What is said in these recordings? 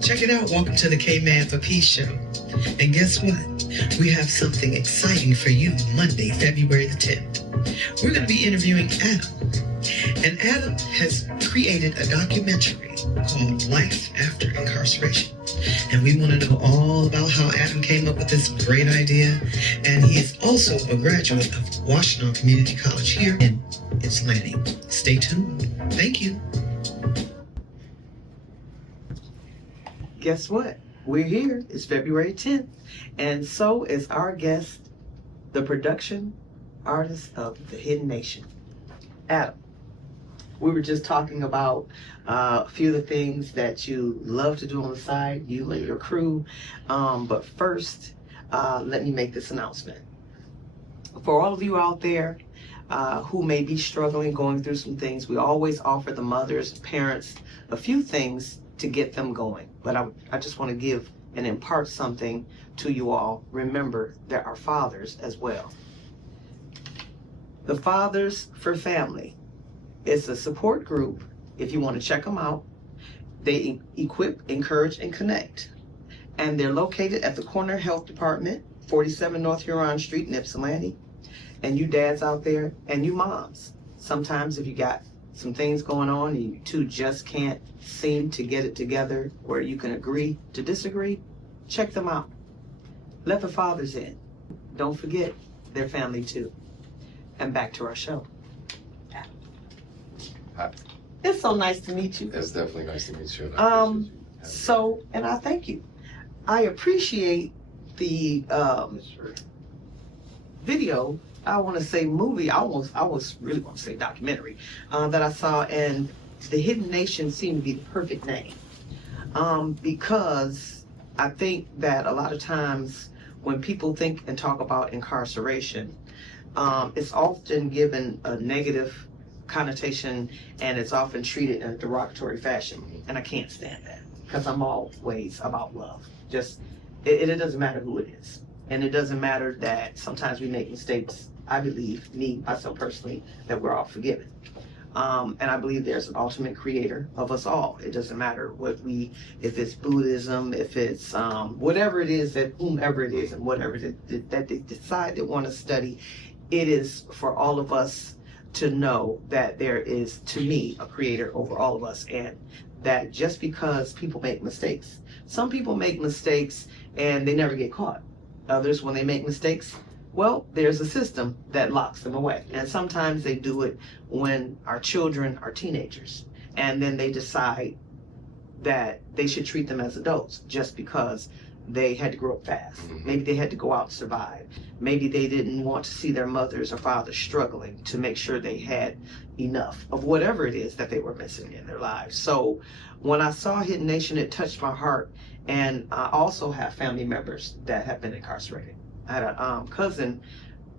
Check it out. Welcome to the K-Man for Peace Show. And guess what? We have something exciting for you Monday, February the 10th. We're going to be interviewing Adam. And Adam has created a documentary called Life After Incarceration. And we want to know all about how Adam came up with this great idea. And he is also a graduate of Washington Community College here in Ypsilanti. Stay tuned. Thank you. Guess what? We're here. It's February 10th. And so is our guest, the production artist of The Hidden Nation, Adam. We were just talking about a few of the things that you love to do on the side, you and your crew. But first, let me make this announcement. For all of you out there who may be struggling, going through some things, we always offer the mothers, parents, a few things to get them going. But I just want to give and impart something to you all. Remember, there are fathers as well. The Fathers for Family. It's a support group. If you want to check them out, they equip, encourage, and connect. And they're located at the Corner Health Department, 47 North Huron Street in Ypsilanti. And you dads out there, and you moms, sometimes if you got some things going on and you two just can't seem to get it together where you can agree to disagree, check them out. Let the fathers in. Don't forget their family too. And back to our show. Hi. It's so nice to meet you. It's definitely nice to meet you. And I thank you. I appreciate the video. I want to say movie. I was really want to say documentary that I saw, and The Hidden Nation seemed to be the perfect name because I think that a lot of times when people think and talk about incarceration, it's often given a negative connotation, and it's often treated in a derogatory fashion, and I can't stand that because I'm always about love. Just it doesn't matter who it is, and it doesn't matter that sometimes we make mistakes. I believe, myself personally, that we're all forgiven, and I believe there's an ultimate creator of us all. It doesn't matter if it's Buddhism, if it's whatever it is, that whomever it is and whatever that they decide they want to study. It is for all of us to know that there is, to me, a creator over all of us, and that just because people make mistakes, some people make mistakes and they never get caught. Others, when they make mistakes, well, there's a system that locks them away. And sometimes they do it when our children are teenagers, and then they decide that they should treat them as adults just because they had to grow up fast. Mm-hmm. Maybe they had to go out and survive. Maybe they didn't want to see their mothers or fathers struggling to make sure they had enough of whatever it is that they were missing in their lives. So when I saw Hidden Nation, it touched my heart. And I also have family members that have been incarcerated. I had a cousin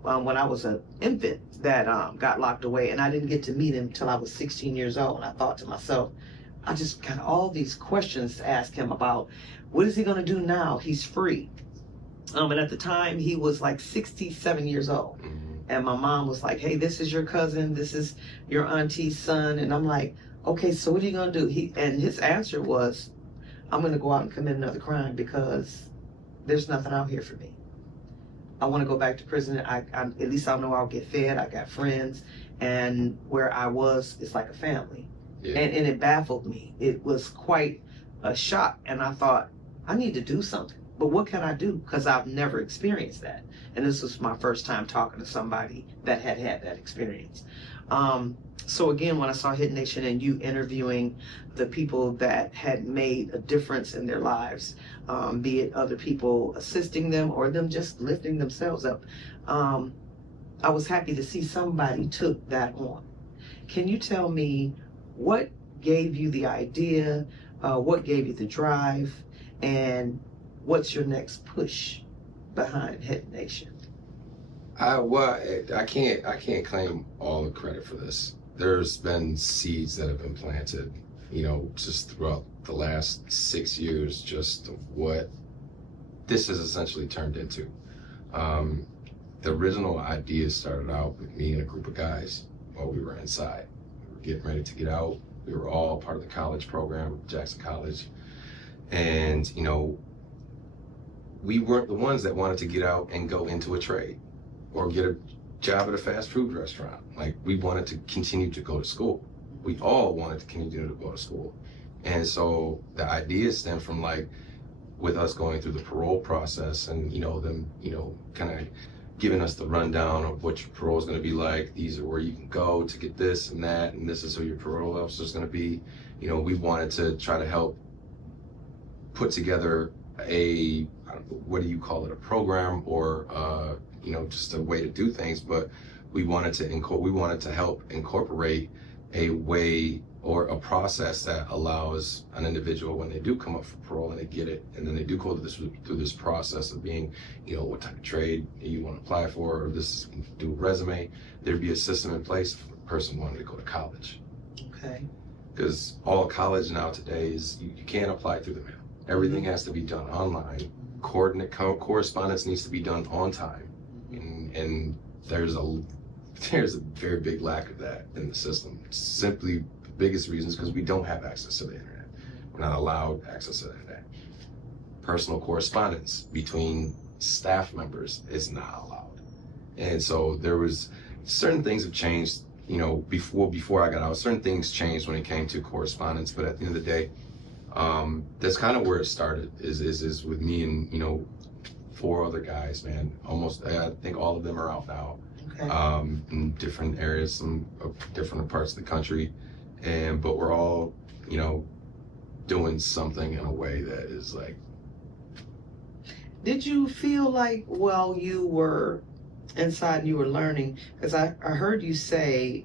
when I was an infant that got locked away, and I didn't get to meet him until I was 16 years old. And I thought to myself, I just got all these questions to ask him about what is he going to do now? He's free. And at the time, he was like 67 years old. Mm-hmm. And my mom was like, hey, this is your cousin. This is your auntie's son. And I'm like, okay, so what are you going to do? And his answer was, I'm going to go out and commit another crime because there's nothing out here for me. I want to go back to prison. At least I know I'll get fed. I got friends. And where I was, it's like a family. Yeah. And it baffled me. It was quite a shock. And I thought, I need to do something. But what can I do? Because I've never experienced that. And this was my first time talking to somebody that had that experience. So again, when I saw Hidden Nation and you interviewing the people that had made a difference in their lives, be it other people assisting them or them just lifting themselves up, I was happy to see somebody took that on. Can you tell me what gave you the idea, what gave you the drive, and what's your next push behind Hidden Nation? Well, I can't claim all the credit for this. There's been seeds that have been planted, just throughout the last 6 years, just of what this has essentially turned into. The original idea started out with me and a group of guys while we were inside. We were getting ready to get out. We were all part of the college program, Jackson College. And, we weren't the ones that wanted to get out and go into a trade or get a job at a fast food restaurant. Like, we wanted to continue to go to school. We all wanted to continue to go to school. And so the idea stemmed from, like, with us going through the parole process and, them, kind of giving us the rundown of what your parole is going to be like. These are where you can go to get this and that, and this is who your parole officer is going to be. We wanted to try to help put together what do you call it, a program or, just a way to do things. But we wanted to help incorporate a way or a process that allows an individual, when they do come up for parole and they get it, and then they do go through this process of being, what type of trade you want to apply for, or do a resume, there'd be a system in place for the person wanting to go to college. Okay. Because all college now today is, you can't apply through the mail. Everything has to be done online. Correspondence needs to be done on time. And there's a very big lack of that in the system. Simply, the biggest reason is because we don't have access to the internet. We're not allowed access to the internet. Personal correspondence between staff members is not allowed. And so there was certain things have changed, before I got out, certain things changed when it came to correspondence. But at the end of the day, that's kind of where it started is with me and, 4 other guys, man. I think all of them are out now. Okay. In different areas, some different parts of the country, but we're all, doing something in a way that is like. Did you feel like while you were inside and you were learning, because I heard you say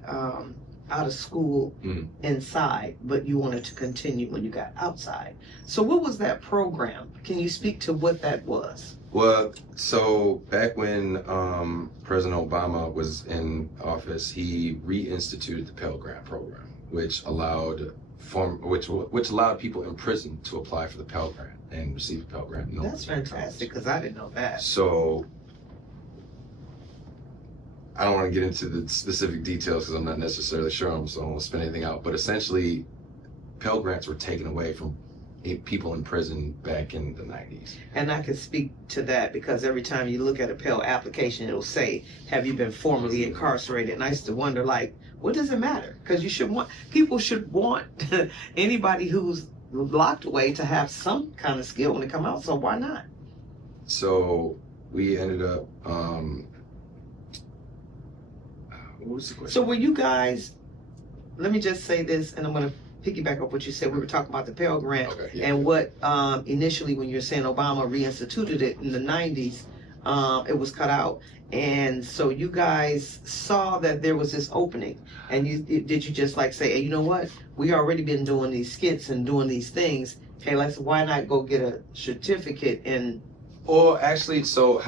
out of school inside, but you wanted to continue when you got outside. So what was that program? Can you speak to what that was? Well, so back when President Obama was in office, he reinstituted the Pell Grant program, which allowed people in prison to apply for the Pell Grant and receive a Pell Grant. That's fantastic, because I didn't know that. So I don't want to get into the specific details because I'm not necessarily sure, so I don't want to spin anything out. But essentially, Pell Grants were taken away from people in prison back in the 90s. And I can speak to that because every time you look at a Pell application, it'll say, have you been formerly incarcerated? And I used to wonder, like, what does it matter? Because people should want anybody who's locked away to have some kind of skill when they come out. So why not? So we ended up, what was the question? So were you guys, let me just say this, and I'm going to piggyback up what you said. We were talking about the Pell Grant, okay, yeah. And what initially when you're saying Obama reinstituted it in the 90s, it was cut out. And so you guys saw that there was this opening, and did you just like say, hey, you know what? We already been doing these skits and doing these things. Hey, why not go get a certificate in? Well, actually, so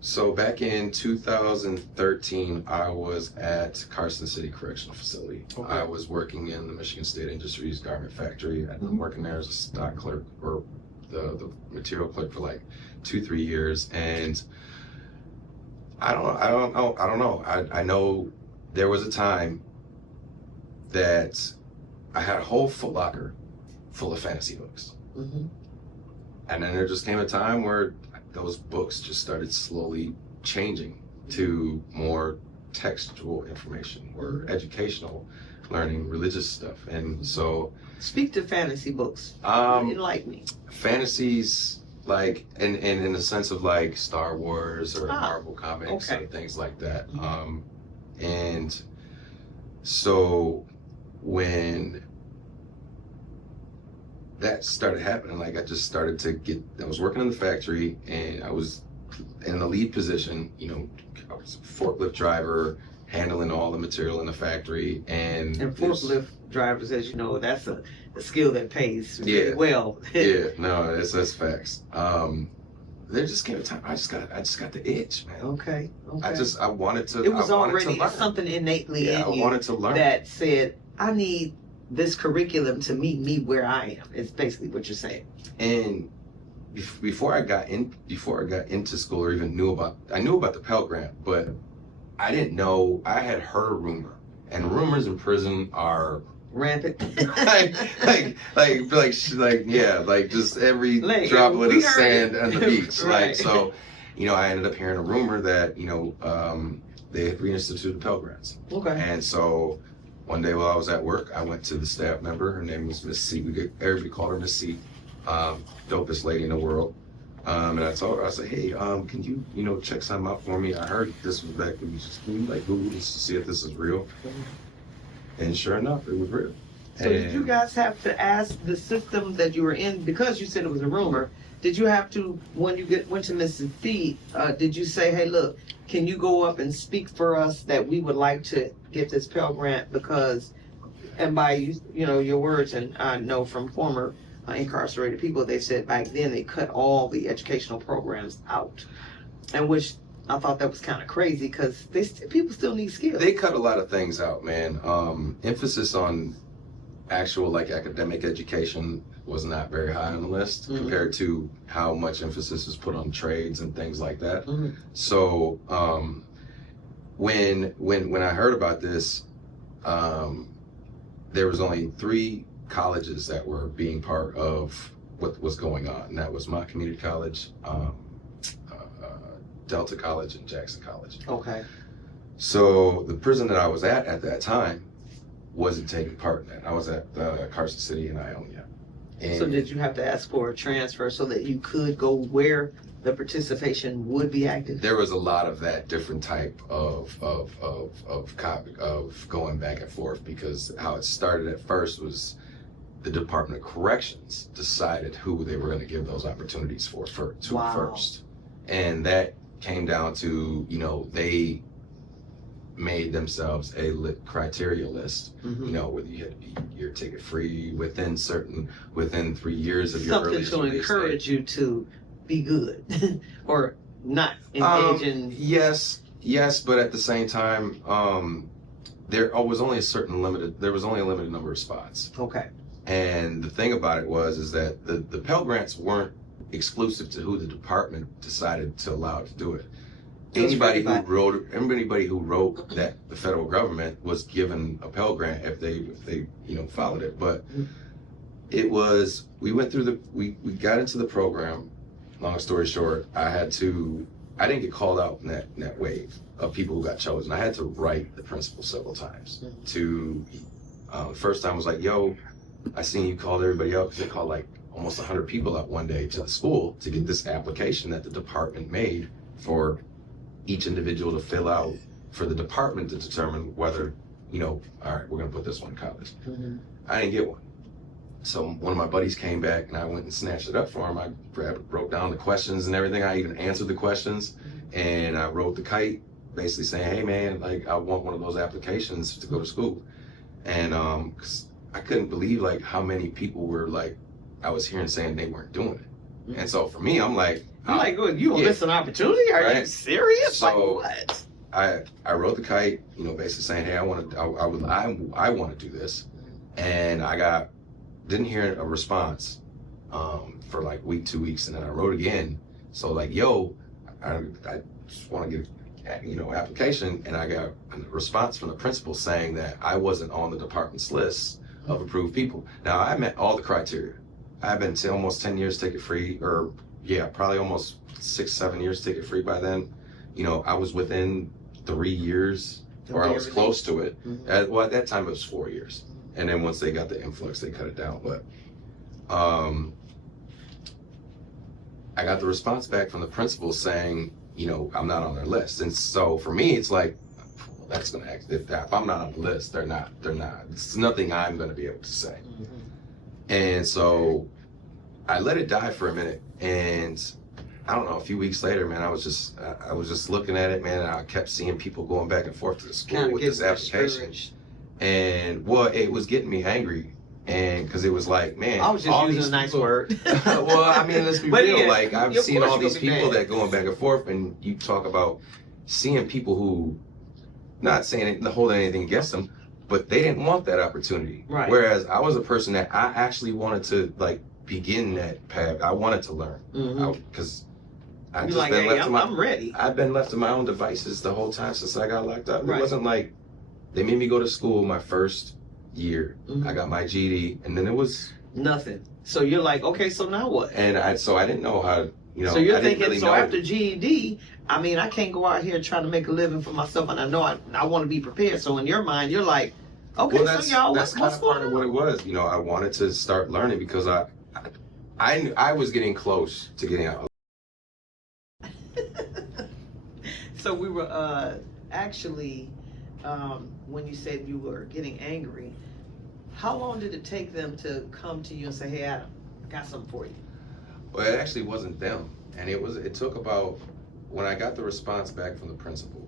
so back in 2013, I was at Carson City Correctional Facility. Okay. I was working in the Michigan State Industries garment factory. I've been working there as a stock clerk or the material clerk for like 2-3 years, and I don't know. I know there was a time that I had a whole Foot Locker full of fantasy books. Mm-hmm. And then there just came a time where those books just started slowly changing to more textual information or educational learning, religious stuff. And so Speak to fantasy books. Enlighten me. Fantasies, like in the sense of like Star Wars or Marvel comics okay. and things like that. Mm-hmm. And so when that started happening, like I was working in the factory and I was in a lead position, I was a forklift driver, handling all the material in the factory. And forklift drivers, as you know, that's a skill that pays really well. Yeah, no, that's facts. There just came a time I just got the itch, man. Okay. I wanted to. It was already something innately in I you wanted to learn that said, I need this curriculum to meet me where I am. It's basically what you're saying. And before I got into school or even I knew about the Pell Grant, but I didn't know. I had heard a rumor, and rumors in prison are rampant. like just every Like, droplet we of heard sand it. on the beach. Right. Like, so, I ended up hearing a rumor that, they had reinstituted Pell Grants. Okay. And so one day while I was at work, I went to the staff member. Her name was Miss C. Everybody called her Miss C. Dopest lady in the world. And I told her, I said, hey, can you, check something out for me? I heard this was back. Can you like Google this to see if this is real? And sure enough, it was real. So did you guys have to ask the system that you were in, because you said it was a rumor, did you have to, when you went to Mrs. C, did you say, hey, look, can you go up and speak for us that we would like to get this Pell Grant because, and by, your words, and I know from former incarcerated people, they said back then they cut all the educational programs out, and which I thought that was kind of crazy because people still need skills. They cut a lot of things out, man. Emphasis on actual academic education was not very high on the list compared to how much emphasis is put on trades and things like that. So when I heard about this, there was only 3 colleges that were being part of what was going on, and that was my community college, Delta College, and Jackson College. Okay. So the prison that I was at that time wasn't taking part in that. I was at Carson City in Ionia. And so did you have to ask for a transfer so that you could go where the participation would be active? There was a lot of that different type of going back and forth, because how it started at first was the Department of Corrections decided who they were going to give those opportunities first. And that came down to, they made themselves a criteria list, whether you had to be year ticket free within 3 years of your earliest something to release encourage date. you to be good or not engage in. Yes, but at the same time, there was only a limited number of spots. Okay. And the thing about it is that the Pell Grants weren't exclusive to who the department decided to allow to do it. Anybody who wrote that the federal government was given a Pell Grant if they followed it. But it was, we got into the program. Long story short, I didn't get called out in that wave of people who got chosen. I had to write the principal several times. First time was like, yo, I seen you called everybody out, because they called almost 100 people out one day to the school to get this application that the department made for each individual to fill out for the department to determine whether, all right, we're going to put this one in college. I didn't get one. So one of my buddies came back and I went and snatched it up for him. I wrote down the questions and everything. I even answered the questions, and I wrote the kite basically saying, hey man, I want one of those applications to go to school. And 'cause I couldn't believe how many people were I was hearing saying they weren't doing it. And so for me, I'm like, you will miss an opportunity? Are you serious? So, what? I wrote the kite, basically saying, hey, I want to do this. And didn't hear a response for week, 2 weeks, and then I wrote again. So yo, I just want to get application, and I got a response from the principal saying that I wasn't on the department's list of approved people. Now I met all the criteria. I've been almost 10 years ticket free, or probably almost 6-7 years ticket free by then. I was within 3 years, or I was close to it. At that time it was 4 years. And then once they got the influx, they cut it down. But I got the response back from the principal saying, I'm not on their list. And so for me, it's that's going to act. If I'm not on the list, they're not. It's nothing I'm going to be able to say. And so I let it die for a minute. And I don't know, a few weeks later, man, I was just looking at it, man, and I kept seeing people going back and forth to the school with this application. And it was getting me angry. And because it was man, I was just using a nice word. Well, I mean, let's be real. I've seen all these people that going back and forth, and you talk about seeing people who, not holding anything against them, but they didn't want that opportunity. Right. Whereas I was a person that I actually wanted to begin that path. I wanted to learn because I just been left to I'm ready. I've been left to my own devices the whole time since I got locked up. Right. It wasn't they made me go to school my first year. Mhm. I got my GED, and then it was Nothing. So you're like, okay, so now what? and I didn't know how, So you're I didn't thinking, really so know. after GED, I mean, I can't go out here trying to make a living for myself, and I know I want to be prepared. So in your mind, you're like, okay, Well, so y'all, that's kind what's of part going of what it on? was. I wanted to start learning because I was getting close to getting out. So we were actually, when you said you were getting angry, how long did it take them to come to you and say, hey, Adam, I got something for you? Well, it actually wasn't them, and it took about, when I got the response back from the principal,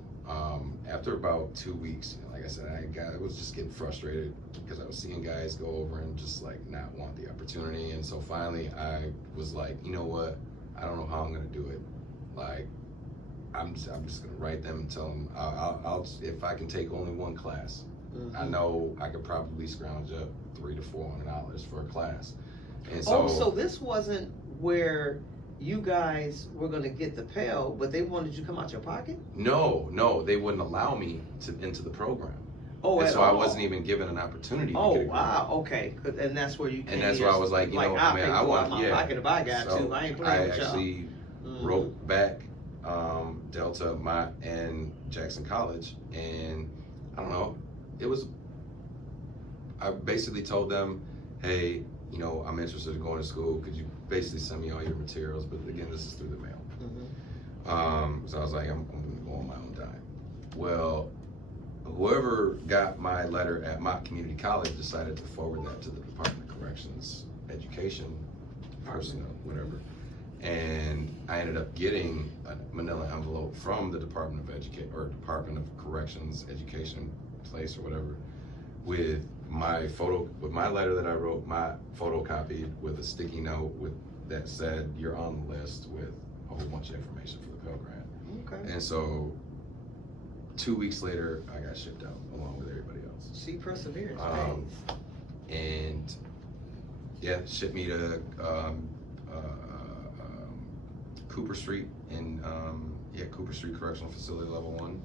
after about 2 weeks, like I said, I was just getting frustrated because I was seeing guys go over and just like not want the opportunity, and so finally I was like, you know what, I don't know how I'm gonna do it. Like, I'm just gonna write them and tell them I'll if I can take only one class. Mm-hmm. I know I could probably scrounge up $300 to $400 for a class, and so. Oh, so this wasn't where you guys were going to get the Pell, but they wanted you to come out your pocket? No, they wouldn't allow me into the program. Oh, And at so I all? wasn't even given an opportunity. Oh, to get a wow, grant. okay. And that's where you came And that's here, where I was like, I'll pay I for want, my pocket if I got to. I ain't playing with y'all. actually wrote back Delta, Mott, and Jackson College, and I don't know, I basically told them, hey, I'm interested in going to school. Could you basically send me all your materials? But again, this is through the mail. Mm-hmm. So I was like, I'm going to go on my own time. Well, whoever got my letter at Mott Community College decided to forward that to the Department of Corrections, Education, person, whatever. And I ended up getting a manila envelope from the Department of Corrections, Education place or whatever, with my letter that I wrote, my photocopied with a sticky note that said you're on the list with a whole bunch of information for the Pell Grant. Okay. And so 2 weeks later, I got shipped out along with everybody else. See, perseverance pays. And yeah, shipped me to Cooper Street in Cooper Street Correctional Facility Level 1,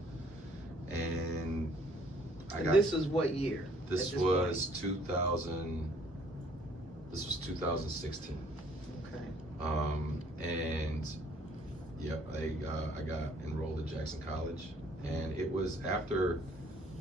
and This was what year? This was 2000. This was 2016. Okay. And I got enrolled at Jackson College, and it was after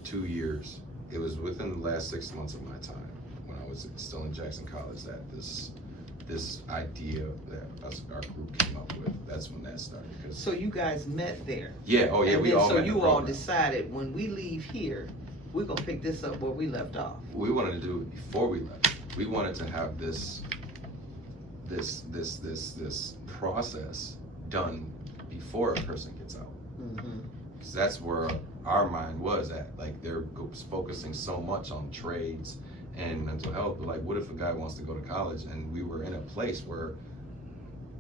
2 years. It was within the last 6 months of my time when I was still in Jackson College that this idea that our group came up with. That's when that started. So you guys met there. Yeah. Oh yeah. And we then, all. so met in you the all program. decided when we leave here, we're gonna pick this up where we left off. We wanted to do it before we left. We wanted to have this process done before a person gets out. Mm-hmm. Because that's where our mind was at. Like, they're focusing so much on trades and mental health, but like, what if a guy wants to go to college? And we were in a place where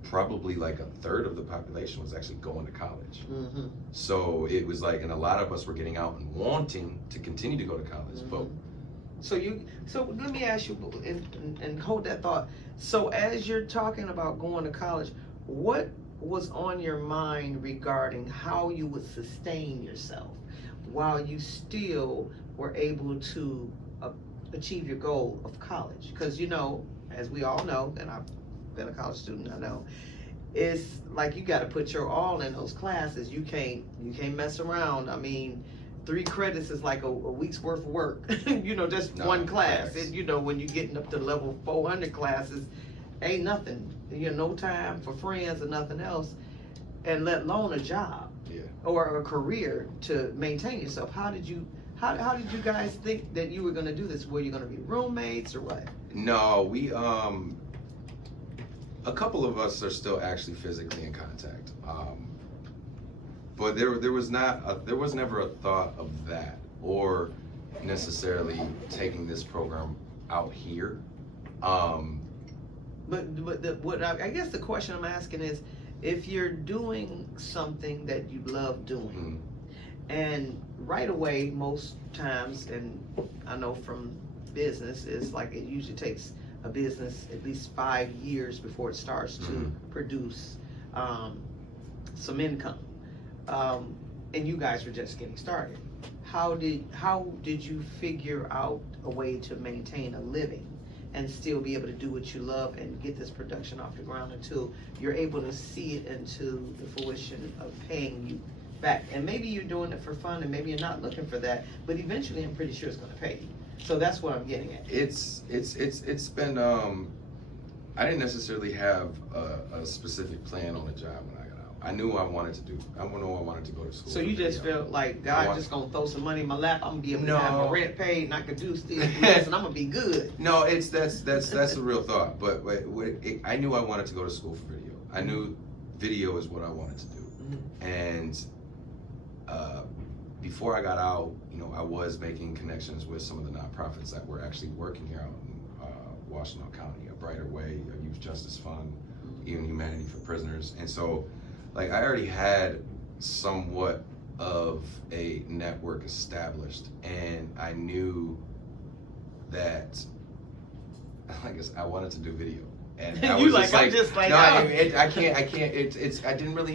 probably like a third of the population was actually going to college. Mm-hmm. So it was like, and a lot of us were getting out and wanting to continue to go to college. Mm-hmm. But so let me ask you, and hold that thought. So as you're talking about going to college, what was on your mind regarding how you would sustain yourself while you still were able to achieve your goal of college? Because as we all know, and I've been a college student, I know, it's like you got to put your all in those classes. You can't mess around. I mean, 3 credits is like a week's worth of work. Just one class. And, when you're getting up to level 400 classes, ain't nothing. No time for friends or nothing else, and let alone a job or a career to maintain yourself. How did you guys think that you were going to do this? Were you going to be roommates or what? No, we a couple of us are still actually physically in contact, but there was never a thought of that or necessarily taking this program out here. I guess the question I'm asking is, if you're doing something that you love doing, and right away most times, and I know from business, is like it usually takes a business at least 5 years before it starts to produce some income, and you guys were just getting started. how did you figure out a way to maintain a living and still be able to do what you love and get this production off the ground until you're able to see it into the fruition of paying you back? And maybe you're doing it for fun and maybe you're not looking for that, but eventually I'm pretty sure it's going to pay you. So that's what I'm getting at. It's been I didn't necessarily have a specific plan on a job when I got out. I knew I wanted to go to school. So you just felt like God just gonna throw some money in my lap. I'm gonna be able to have my rent paid, and I could do this, and I'm gonna be good. No, that's a real thought. But I knew I wanted to go to school for video. I knew video is what I wanted to do. Mm-hmm. And before I got out, I was making connections with some of the nonprofits that were actually working here out in Washington County, A Brighter Way, a Youth Justice Fund, even Humanity for Prisoners. And so, like, I already had somewhat of a network established, and I knew that, I guess, I wanted to do video. And I was I didn't really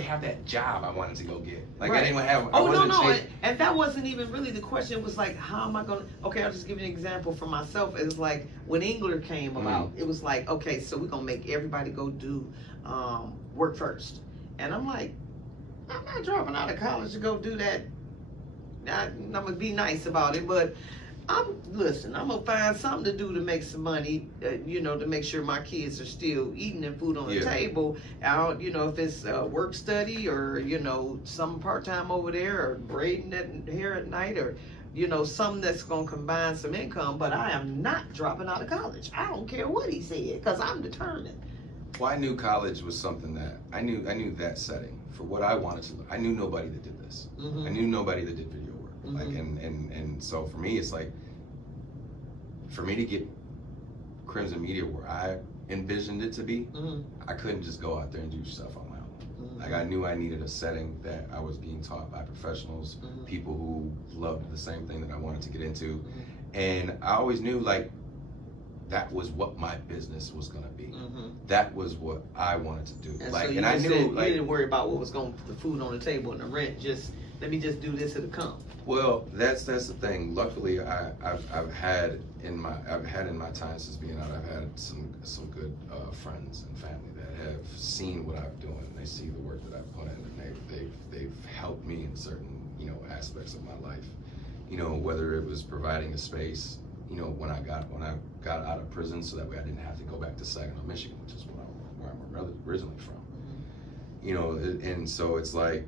have that job I wanted to go get. Like, right. I didn't have. And that wasn't even really the question. It was like, how am I gonna? Okay, I'll just give you an example for myself. It was like when Engler came about. It was like, okay, so we're gonna make everybody go do work first, and I'm like, I'm not dropping out of college to go do that. I'm gonna be nice about it, but I'm gonna find something to do to make some money, to make sure my kids are still eating and food on the table. Out, if it's work study or, some part-time over there or braiding that hair at night or, something that's gonna combine some income, but I am not dropping out of college. I don't care what he said, because I'm determined. Well, I knew college was something that, I knew that setting for what I wanted to learn. I knew nobody that did this. Mm-hmm. I knew nobody that did video work. Mm-hmm. Like, and so for me, it's like, for me to get Crimson Media where I envisioned it to be, I couldn't just go out there and do stuff on my own. Like, I knew I needed a setting that I was being taught by professionals, people who loved the same thing that I wanted to get into. And I always knew, like, that was what my business was gonna be. That was what I wanted to do. And so I knew, like, you didn't worry about what was going to put the food on the table and the rent. Just let me just do this, it'll come. Well, that's the thing. Luckily, I've had in my time since being out, I've had some good friends and family that have seen what I'm doing. They see the work that I've put in, and they've helped me in certain aspects of my life. Whether it was providing a space, when I got out of prison, so that way I didn't have to go back to Saginaw, Michigan, which is where I'm originally from. And so it's like,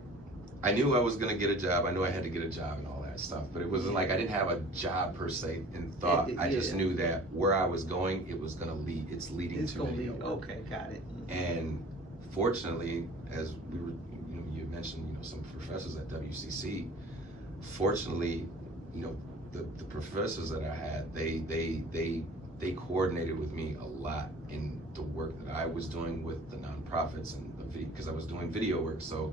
I knew I was gonna get a job. I knew I had to get a job and all that stuff, but it wasn't like I didn't have a job per se in thought. I just knew that where I was going, it was gonna lead. It's leading to video. Okay, got it. And fortunately, as we were, you mentioned, some professors at WCC. Fortunately, the professors that I had, they coordinated with me a lot in the work that I was doing with the nonprofits and because I was doing video work. So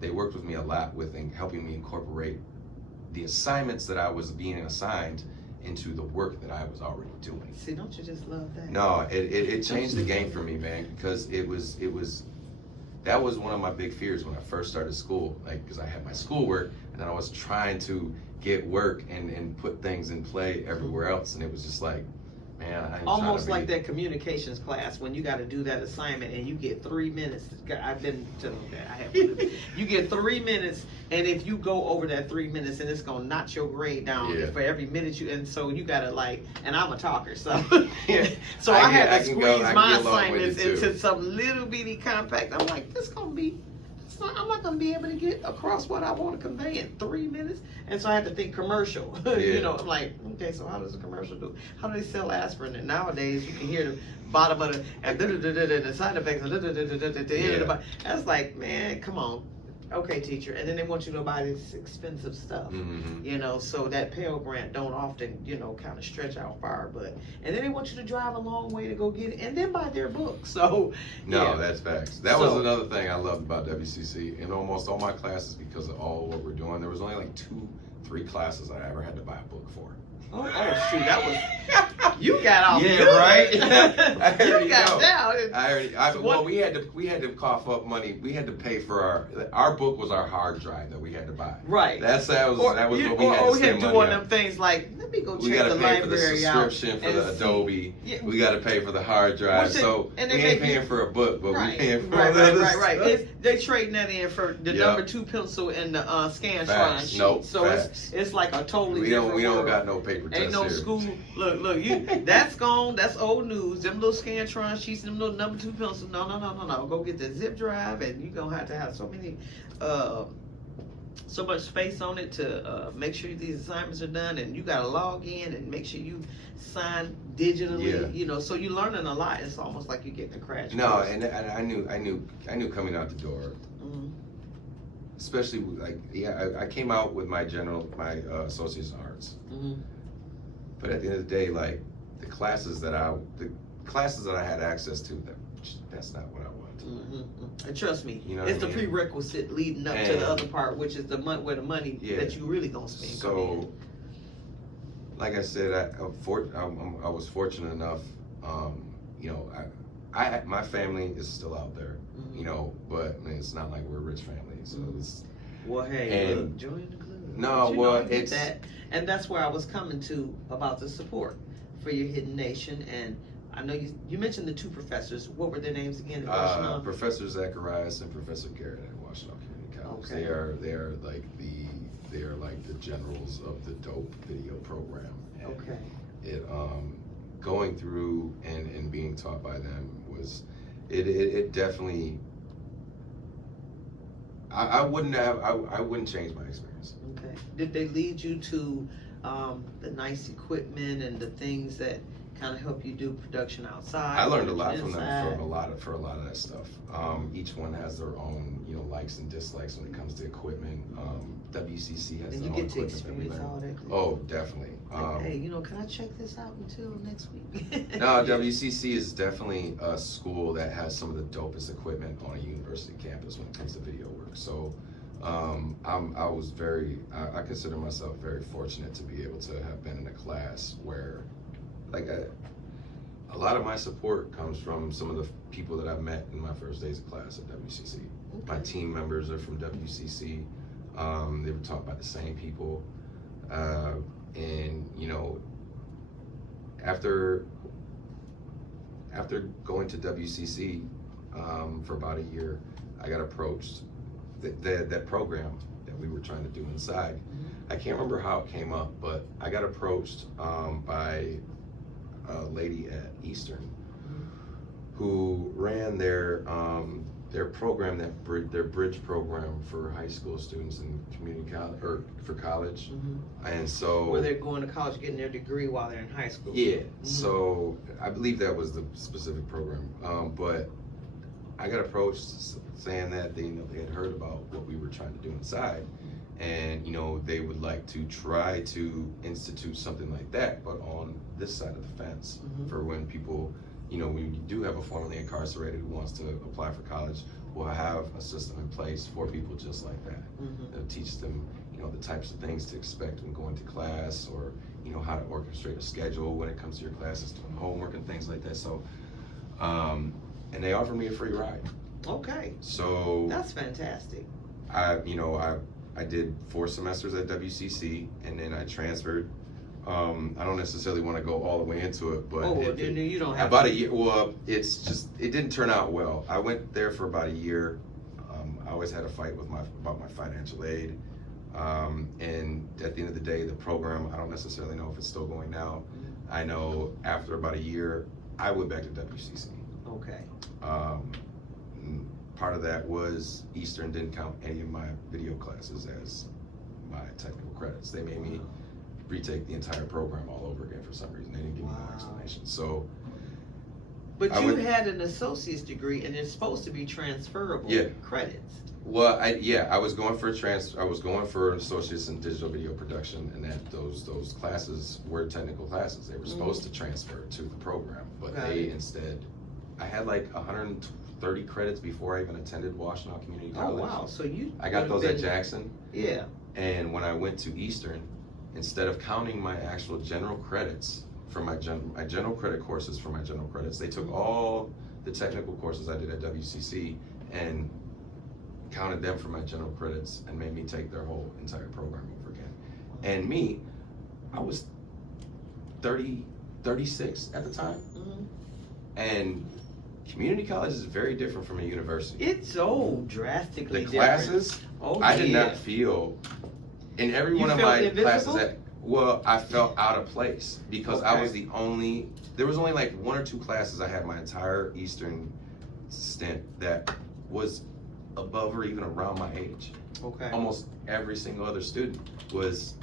they worked with me a lot with helping me incorporate the assignments that I was being assigned into the work that I was already doing. See, don't you just love that? No, it changed the game for me, man, because that was one of my big fears when I first started school, like, because I had my schoolwork and then I was trying to get work and put things in play everywhere else, and it was just like, man, almost like that communications class when you got to do that assignment and you get 3 minutes. I've been to that. You get 3 minutes, and if you go over that 3 minutes, and it's gonna notch your grade down for every minute and so you gotta and I'm a talker, so so I had to squeeze my assignments into some little bitty compact. I'm like, I'm not gonna be able to get across what I want to convey in 3 minutes, and so I had to think commercial. I'm like, okay, so how does a commercial do? How do they sell aspirin? And nowadays you can hear the bottom of the side effects at the end of the. That's like, man, come on. Okay, teacher, and then they want you to buy this expensive stuff, so that Pell Grant don't often, kind of stretch out far, and then they want you to drive a long way to go get it, and then buy their book, so. No, that's facts. That was another thing I loved about WCC. In almost all my classes, because of all what we're doing, there was only like 2-3 classes I ever had to buy a book for. Oh shoot, that was You got off Yeah, good. right? I You already got know. down. So Well, we had to cough up money. We had to pay for our book was our hard drive that we had to buy. Right. That was what we had to we had spend to do money one on. of them things like, let me go We check got the to pay for the library out. subscription for and the see. Adobe. Yeah. We got to pay for the hard drive. Which is- So and we they ain't make you- paying for a book, but Right, we paying for right, all the other right. stuff. They trading that in for the Yep. number 2 pencil and the Scantron Facts. sheet. Nope, So facts. it's like a totally We different don't world. got no paper Ain't tests no here. school. Look, you. That's gone. That's old news. Them little Scantron sheets, them little number 2 pencils. No. Go get the zip drive, and you're gonna have to have so many, so much space on it to make sure these assignments are done, and you gotta log in and make sure you sign digitally. Yeah. You know, so you're learning a lot. It's almost like you're getting a crash No, course. and I knew coming out the door, Mhm. especially I came out with my associate's in arts, Mhm. but at the end of the day, like the classes that I had access to, that's not what I wanted. And trust me, You know it's what the I mean? prerequisite leading up to And- the other part, which is where the money Yeah. that you really gonna spend. come in. So, like I said, I was fortunate enough. You know, my family is still out there. Mhm. You know, but I mean, it's not like we're a rich family. So it's Well, hey, and- look, join the club. No, But you well, know, I get it's- that, and that's where I was coming to about the support for your hidden nation. And I know you mentioned the 2 professors. What were their names again? Professor Zacharias and Professor Garrett at Washington Community College. Okay. They are like the generals of the dope video program. And Okay. It going through and being taught by them was it definitely. I wouldn't change my experience. Okay. Did they lead you to the nice equipment and the things that kind of help you do production outside? I learned a lot from them inside? for a lot of that stuff. Each one has their own, likes and dislikes when it comes to equipment. WCC has And their you own get to equipment that we experience learn. all that. Oh, definitely. Hey, can I check this out until next week? No, WCC is definitely a school that has some of the dopest equipment on a university campus when it comes to video work. So, I consider myself very fortunate to be able to have been in a class where, a lot of my support comes from some of the people that I've met in my first days of class at WCC. Okay. My team members are from WCC. They were taught by the same people. And after going to WCC for about a year, I got approached that program that we were trying to do inside. Mhm. I can't remember how it came up, but I got approached by a lady at Eastern who ran their program, their bridge program for high school students in community college or for college. Mhm. And so Where they're going to college, getting their degree while they're in high school. yeah, Mhm. so I believe that was the specific program. But I got approached saying that they had heard about what we were trying to do inside, and they would like to try to institute something like that, but on this side of the fence Mhm. for when people, when you do have a formerly incarcerated who wants to apply for college, we'll have a system in place for people just like that. Mhm. It'll teach them, the types of things to expect when going to class, or how to orchestrate a schedule when it comes to your classes, doing homework and things like that. So, and they offered me a free ride. Okay, So that's fantastic. I did 4 semesters at WCC, and then I transferred. I don't necessarily want to go all the way into it, but You don't have about to. a year. Well, it didn't turn out well. I went there for about a year. I always had a fight about my financial aid. And at the end of the day, the program, I don't necessarily know if it's still going now. I know after about a year, I went back to WCC. Okay. Part of that was Eastern didn't count any of my video classes as my technical credits. They made me retake the entire program all over again for some reason. They didn't give me no explanation. So, But I you would- had an associate's degree, and it's supposed to be transferable Yeah. credits. well, I was going for I was going for an associates in digital video production, and those classes were technical classes. They were supposed to transfer to the program, but Okay. they instead. I had like 130 credits before I even attended Washtenaw Community Oh College. wow! So you. I got would've those at been- Jackson. Yeah. And when I went to Eastern, instead of counting my actual general credits for my general credit courses for my general credits. They took all the technical courses I did at WCC and counted them for my general credits and made me take their whole entire program over again. And me, I was 36 at the time. Mhm. And community college is very different from a university. It's so drastically The different. classes, Oh, I did yeah. not feel, in every You one of felt my invisible? classes, I felt out of place because I Okay. was there was only like 1 or 2 classes I had my entire Eastern stint that was above or even around my age. Okay. Almost every single other student was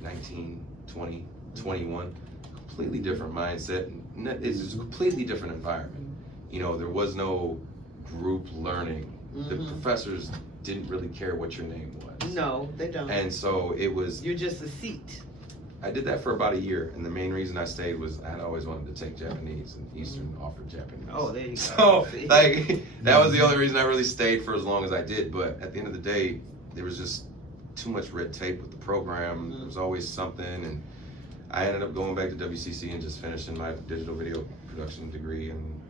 19, 20, 21, completely different mindset. It's just a completely different environment. You know, there was no group learning. The Mhm. professors didn't really care what your name was. No, they don't. And so it was, You're just a seat. I did that for about a year, and the main reason I stayed was I had always wanted to take Japanese, and Eastern offered Japanese. Oh, there you go. So, See? like, that was the only reason I really stayed for as long as I did. But at the end of the day, there was just too much red tape with the program. There was always something, and I ended up going back to WCC and just finishing my digital video production degree. And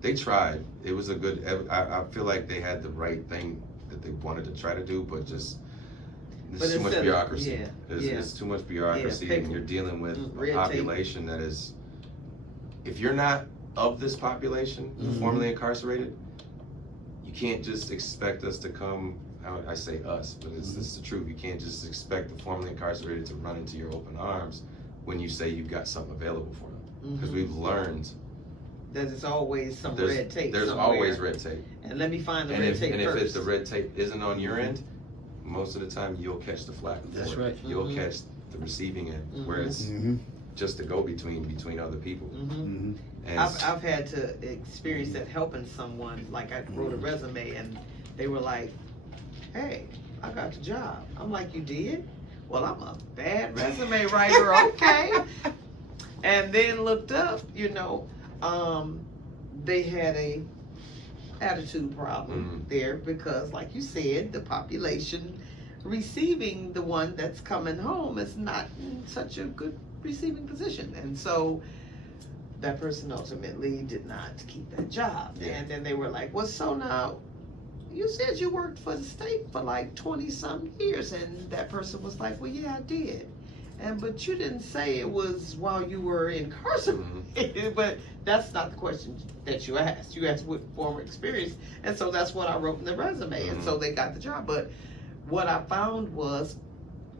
they tried. It was a good. I feel like they had the right thing that they wanted to try to do, but just. But There's too much instead of- bureaucracy. yeah, There's too much bureaucracy, paper. and you're dealing with Red a tape. population that is, if you're not of this population, Mhm. formerly incarcerated, you can't just expect us to come. I say us, but it's the truth. You can't just expect the formerly incarcerated to run into your open arms when you say you've got something available for them. Because Mhm. we've learned There's always some there's, red tape. there's somewhere. always red tape. And let me find the And red if tape and if first. it's the red tape isn't on your end, most of the time you'll catch the flack. for That's it. right. You'll Mhm. catch the receiving end, where Mhm. it's Mm-hmm. just a go between other people. Mhm. Mm-hmm. And I've had to experience that helping someone. Like I wrote a resume and they were like, "Hey, I got the job." I'm like, "You did?" "Well, I'm a bad resume writer." Okay. And then looked up, they had a attitude problem there because, like you said, the population receiving the one that's coming home is not in such a good receiving position. And so that person ultimately did not keep that job. Yeah. And then they were like, "Well, so now you said you worked for the state for like 20-some years." And that person was like, "Well, yeah, I did. But you didn't say it was while you were incarcerated." But that's not the question that you asked. You asked what former experience. And so that's what I wrote in the resume. And so they got the job. But what I found was,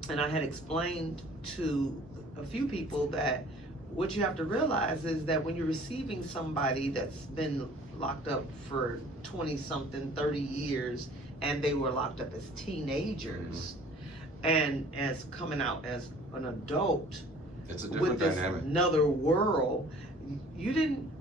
and I had explained to a few people, that what you have to realize is that when you're receiving somebody that's been locked up for 20-something, 30 years, and they were locked up as teenagers, and as coming out as an adult it's a different with this dynamic. another world,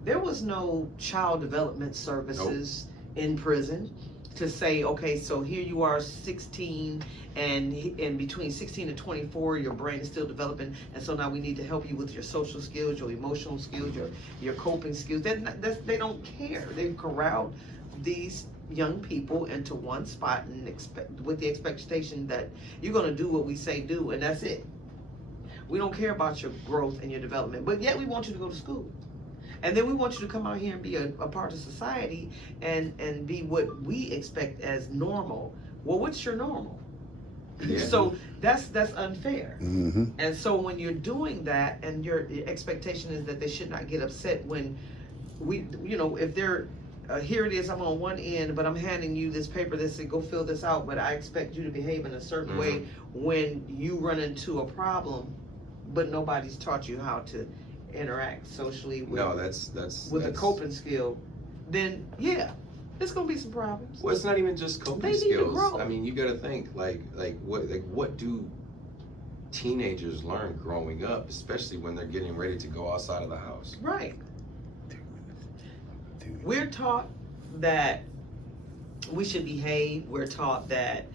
there was no child development services in prison to say, okay, so here you are 16, and in between 16 and 24 your brain is still developing, and so now we need to help you with your social skills, your emotional skills, your coping skills. They don't care. They've corralled these young people into one spot and with the expectation that you're going to do what we say do, and that's it. We don't care about your growth and your development, but yet we want you to go to school. And then we want you to come out here and be a part of society and be what we expect as normal. Well, what's your normal? Yeah. So that's unfair. Mm-hmm. And so when you're doing that, and your expectation is that they should not get upset when if they're here it is, I'm on one end, but I'm handing you this paper that says go fill this out, but I expect you to behave in a certain way when you run into a problem, but nobody's taught you how to interact socially with a coping skill, then yeah, there's gonna be some problems. Well, it's not even just coping They need to skills. grow. I mean, you got to think what do teenagers learn growing up, especially when they're getting ready to go outside of the house? Right. We're taught that we should behave. We're taught that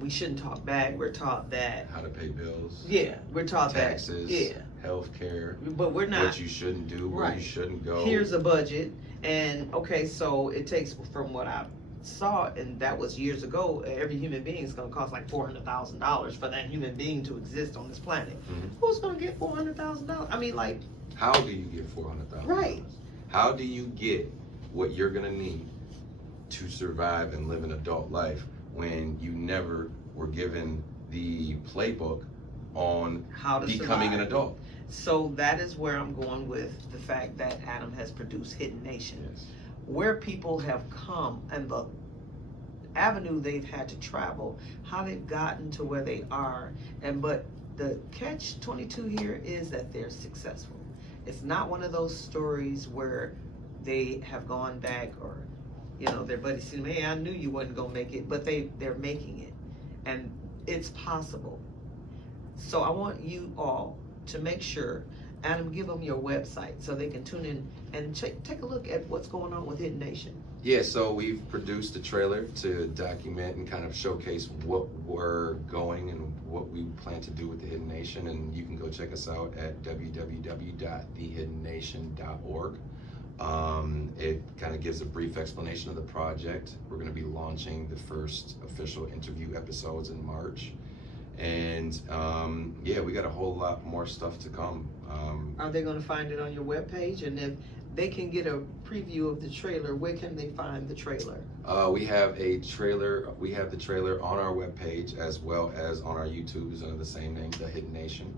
we shouldn't talk back. We're taught that How to pay bills, we're taught taxes, that health care, but we're not. what you shouldn't do, where you Right. shouldn't go. Here's a budget, and okay, so it takes, from what I've saw, and that was years ago, every human being is going to cost like $400,000 for that human being to exist on this planet. Who's going to get $400,000? I mean, like, how do you get $400,000? Right. How do you get what you're gonna need to survive and live an adult life when you never were given the playbook on how to becoming survive. an adult? So that is where I'm going with the fact that Adam has produced Hidden Nation, Yes. where people have come and the avenue they've had to travel, how they've gotten to where they are, but the catch 22 here is that they're successful. It's not one of those stories where they have gone back or, you know, their buddies see them, hey, I knew you wasn't gonna make it, but they're making it, and it's possible. So I want you all to make sure, Adam, give them your website so they can tune in and take a look at what's going on with Hidden Nation. Yeah, so we've produced a trailer to document and kind of showcase what we're going and what we plan to do with the Hidden Nation, and you can go check us out at www.thehiddennation.org. It kind of gives a brief explanation of the project. We're going to be launching the first official interview episodes in March. And yeah, we got a whole lot more stuff to come. Are they going to find it on your webpage? And if they can get a preview of the trailer, where can they find the trailer? We have a trailer. We have the trailer on our webpage as well as on our YouTube. It's under the same name, The Hidden Nation.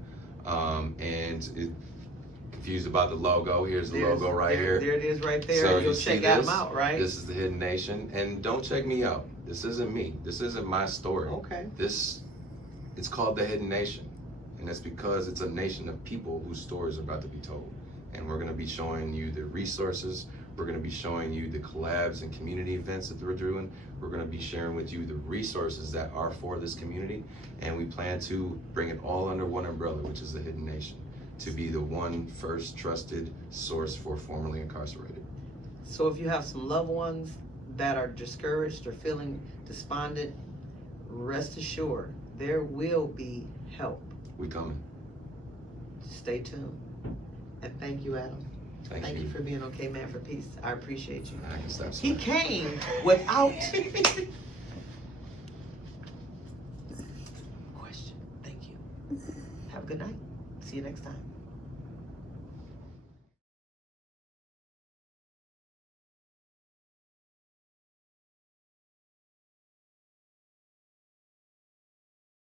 Confused about the logo. Here's the logo right here. There it is right there. So You'll check them out, right? This is The Hidden Nation. And don't check me out. This isn't me. This isn't my story. Okay. It's called The Hidden Nation. And that's because it's a nation of people whose stories are about to be told. And we're going to be showing you the resources. We're going to be showing you the collabs and community events that we're doing. We're going to be sharing with you the resources that are for this community. And we plan to bring it all under one umbrella, which is The Hidden Nation, to be the one first trusted source for formerly incarcerated. So if you have some loved ones that are discouraged or feeling despondent, rest assured, there will be help. We coming. Stay tuned. And thank you, Adam. Thank you for being on K-Man for Peace. I appreciate you. I can stop He smiling. came without question. Thank you. Have a good night. See you next time.